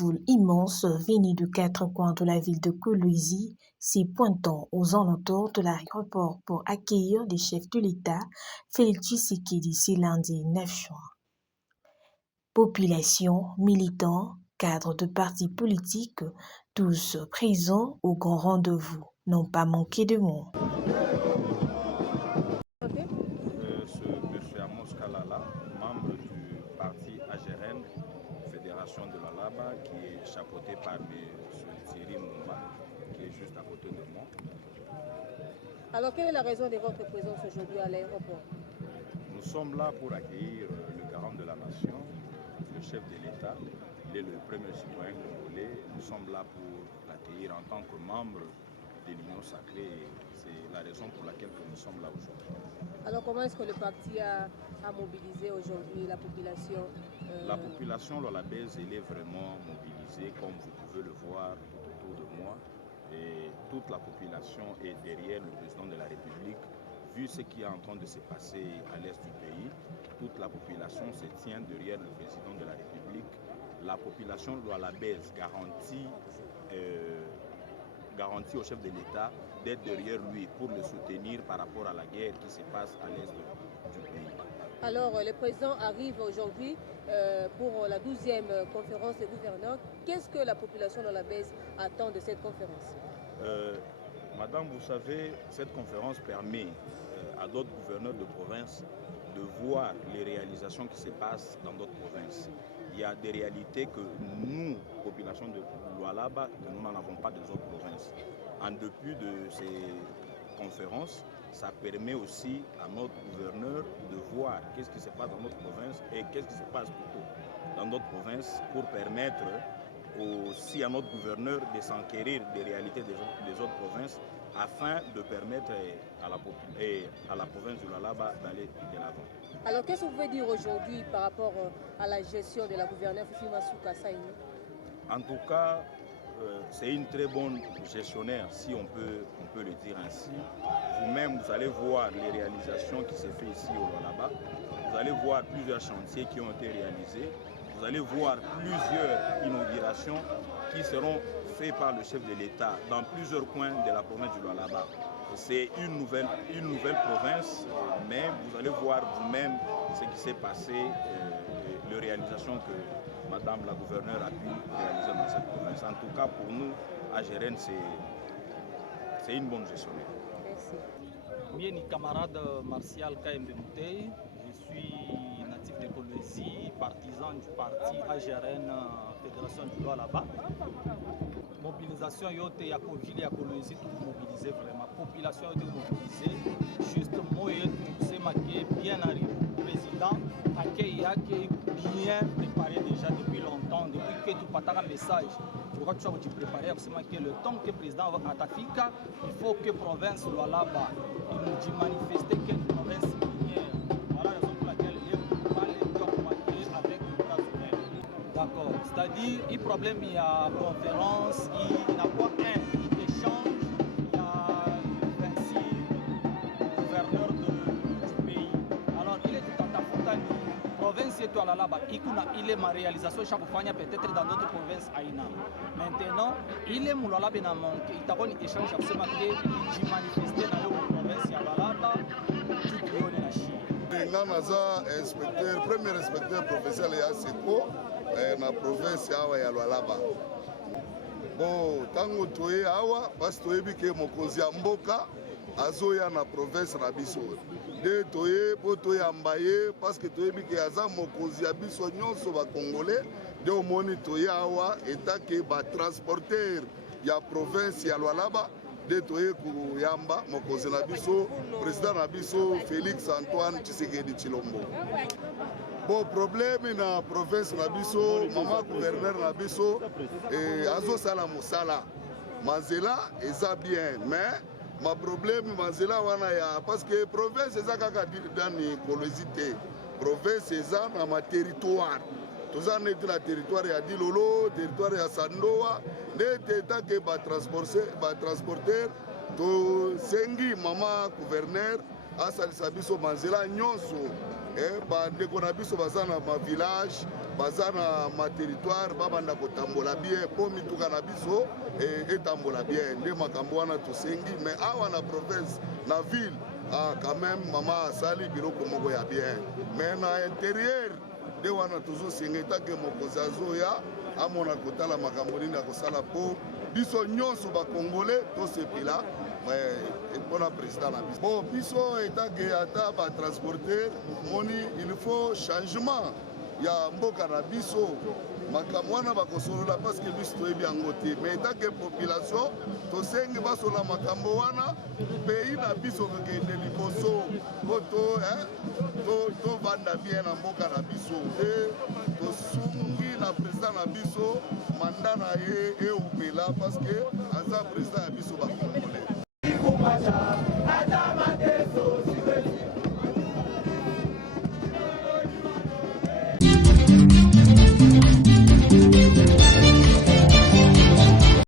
foule immense venue de quatre coins de la ville de Kolwezi s'est pointant aux alentours de l'aéroport pour accueillir le chef de l'État, Félix Tshisekedi, ce lundi 9 juin. Population, militants, cadres de partis politiques, tous présents au grand rendez-vous, n'ont pas manqué de monde. M. Amos Kalala, membre du parti AGRN, Fédération de la Laba, qui est chapeauté par M. Thierry Mumba, qui est juste à côté de moi. Alors, quelle est la raison de votre présence aujourd'hui à l'aéroport? Nous sommes là pour accueillir le garant de la nation, le chef de l'État. Il est le premier citoyen congolais. Nous sommes là pour l'accueillir en tant que membre de l'Union sacrée. C'est la raison pour laquelle nous sommes là aujourd'hui. Alors, comment est-ce que le parti a mobilisé aujourd'hui la population? La population lolabaise, elle est vraiment mobilisée, comme vous pouvez le voir tout autour de moi. Et toute la population est derrière le président de la République. Vu ce qui est en train de se passer à l'est du pays, toute la population se tient derrière le président de la République. La population lolabaise garantit au chef de l'État d'être derrière lui pour le soutenir par rapport à la guerre qui se passe à l'est du pays. Alors, le président arrive aujourd'hui pour la 12e conférence des gouverneurs. Qu'est-ce que la population lolabaise attend de cette conférence? Madame, vous savez, cette conférence permet à d'autres gouverneurs de province de voir les réalisations qui se passent dans d'autres provinces. Il y a des réalités que nous, population de Lualaba, nous n'en avons pas des autres provinces. En dépit de ces conférences, ça permet aussi à notre gouverneur de voir qu'est-ce qui se passe dans notre province et qu'est-ce qui se passe plutôt dans d'autres provinces pour permettre aussi à notre gouverneur de s'enquérir des réalités des autres provinces afin de permettre à la province de Lualaba d'aller de l'avant. Alors, qu'est-ce que vous pouvez dire aujourd'hui par rapport à la gestion de la gouverneure Fifi Masuka Saini? En tout cas, c'est une très bonne gestionnaire, si on peut le dire ainsi. Vous-même, vous allez voir les réalisations qui se font ici au Lualaba. Vous allez voir plusieurs chantiers qui ont été réalisés. Vous allez voir plusieurs inaugurations qui seront faites par le chef de l'État dans plusieurs coins de la province du Lualaba. C'est une nouvelle province, mais vous allez voir vous-même ce qui s'est passé, les réalisations que Madame la gouverneure a pu réaliser dans cette province. En tout cas, pour nous, à Gérène, c'est une bonne gestionnaire. Merci. Bien, camarade Martial Kaembe Moutei, je suis natif de Kolwezi, partisan du parti AGRN Fédération du Lualaba. Mobilisation yote ya ville ya Kolwezi mobiliser vraiment population yote mobiliser juste moyen kusema que bien arrivé président accueil yake bien préparé déjà depuis longtemps depuis que tu pataka message tu crois que tu vas te préparer kusema que le temps que le président atafika il faut que province Lualaba nous manifester que province minière. Voilà la raison pour laquelle il va les combattre avec le bras. D'accord, c'est-à-dire il problème il y a conférence il n'a pas un échange il y a 26 gouverneurs du pays. Alors il est tout à fait province yetu ya Lualaba il est ma réalisation chaque fois peut-être dans d'autres provinces aina. Maintenant il est Lualaba na manque il t'a un échange absolument que manifester dans la province ya Lualaba tout yone na chi. Nga naza inspecteur premier inspecteur provincial ya SECO na province awa ya Lualaba. Bon, tango toye awa basi toyebi ke mokonzi ya mboka azoya na province na biso. De toye po toyamba ye parce que toyebi ke aza mokonzi ya biso nyonso ba congolais de omoni toye awa etake ba transporteur ya province ya Lualaba de toye kuyamba mokonzi na biso président na biso Félix Antoine Tshisekedi Tshilombo. Bon problème na province na biso mama gouverneur na biso azosala mosala manzela eza bien mais ma problème manzela wana ya parce que province eza kaka dani Kolwezi te province eza na ma territoire toza neti na territoire ya Dilolo territoire ya Sandoa ndete take ba transporteur tosengi mama gouverneur asalisa biso banzela nyonso bandeko na biso baza na mavillage baza na materitoire babanda kotambola bien mpo mituka na biso etambola bien nde makambo wana tosengi mais awa na province na ville quand même mama asali biloko moko ya bien mais na intérieur nde wana tozosenga etake mokonzi azoya amona kotala makambo nini akosala mpo biso nyonso bakongole tosepela mpona président na biso bon biso etake ata batransporter moni il faut changement ya mboka na biso makambo wana bakosolola parce que biso toyebi yango te mais etake population tosengi basola makambo wana pays na biso kokende liboso po tovanda bien na mboka na biso te tosungi na président na biso manda na ye eupela parce que aza président ya biso bakongole